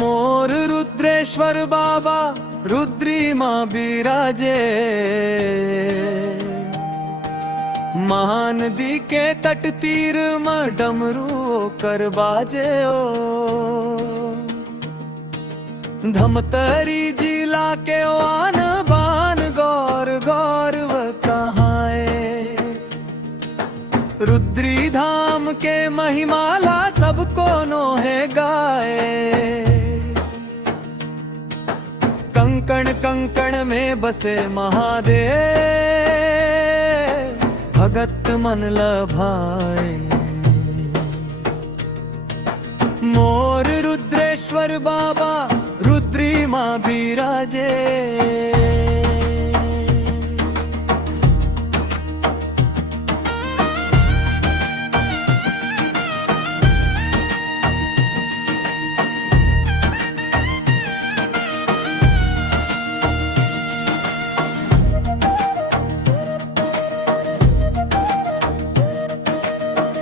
मोर रुद्रेश्वर बाबा रुद्री मां बिराजे। महानदी के तट तीर में डमरू कर बाजे ओ। धमतरी जिला के आन बान गौर गौरव कहाए। रुद्री धाम के महिमाला सबको नोहे गाए। कंकण कंकण में बसे महादेव भगत मन लभाए। मोर रुद्रेश्वर बाबा रुद्री मां बिराजे।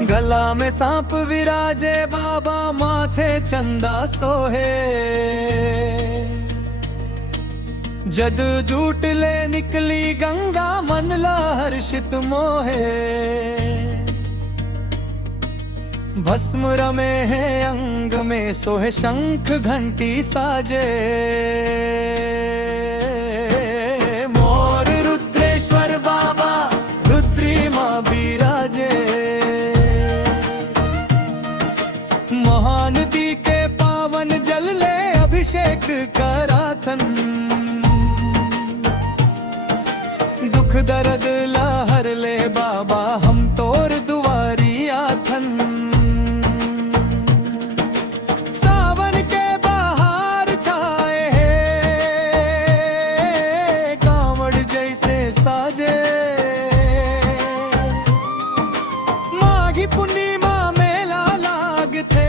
गला में सांप विराजे बाबा माथे चंदा सोहे। जद जूट ले निकली गंगा मन ला हर्षित मोहे। भस्म रमे है अंग में सोहे शंख घंटी साजे। मोर रुद्रेश्वर बाबा रुद्री मां बिराजे। महानदी के पावन जल ले अभिषेक कराथन। दुख दर्द लहर ले बाबा हम तोर दुआरी आथन। सावन के बहार छाए है कांवड़ जैसे साजे। माघी पूर्णिमा मेला लागते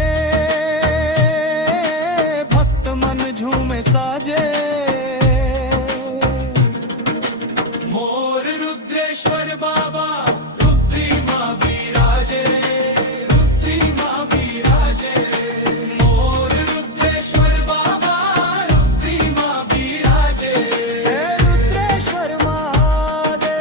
साजे। मोर रुद्रेश्वर बाबा रुद्री मां बिराजे। रुद्री मां बिराजे। मोर रुद्रेश्वर बाबा रुद्री मां बिराजे। रुद्रेश्वर महादेव।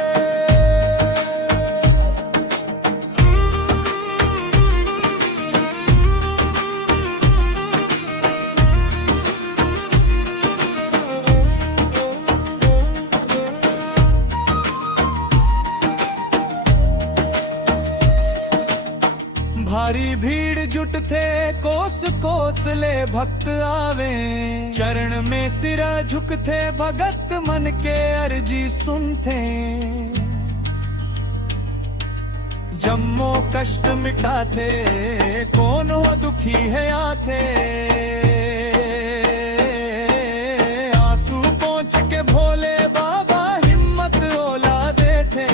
भारी भीड़ जुट थे कोस कोस ले भक्त आवे। चरण में सिरा झुकते भगत मन के अर्जी सुनते। जम्मो कष्ट मिटाते कोनो दुखी है आते। आंसू पोंछ के भोले बाबा हिम्मत ओला देते।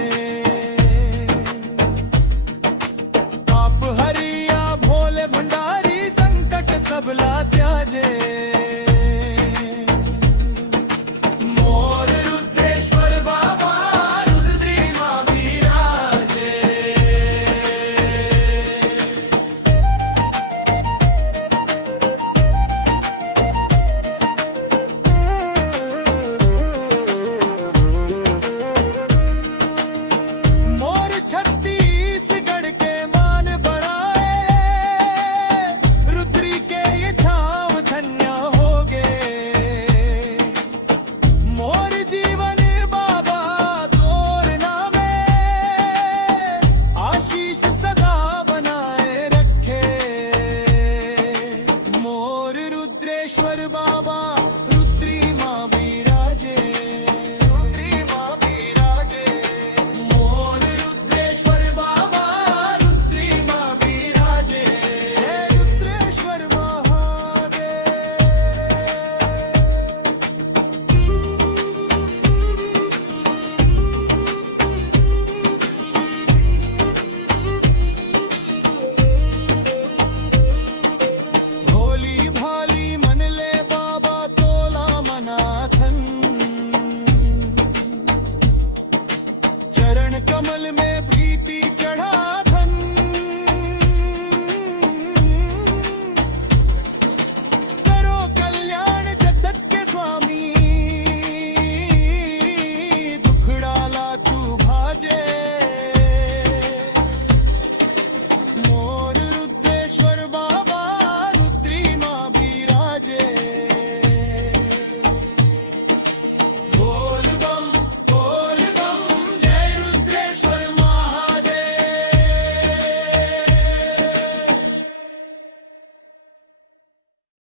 भंडारी संकट सब ला त्याजे। मोर रुद्रेश्वर बाबा रुद्री मां बिराजे। मोर छत्तीसगढ़ के मान बढ़ाए। मोर जीवन बाबा तोर नामे आशीष सदा बनाए रखे। मोर रुद्रेश्वर बाबा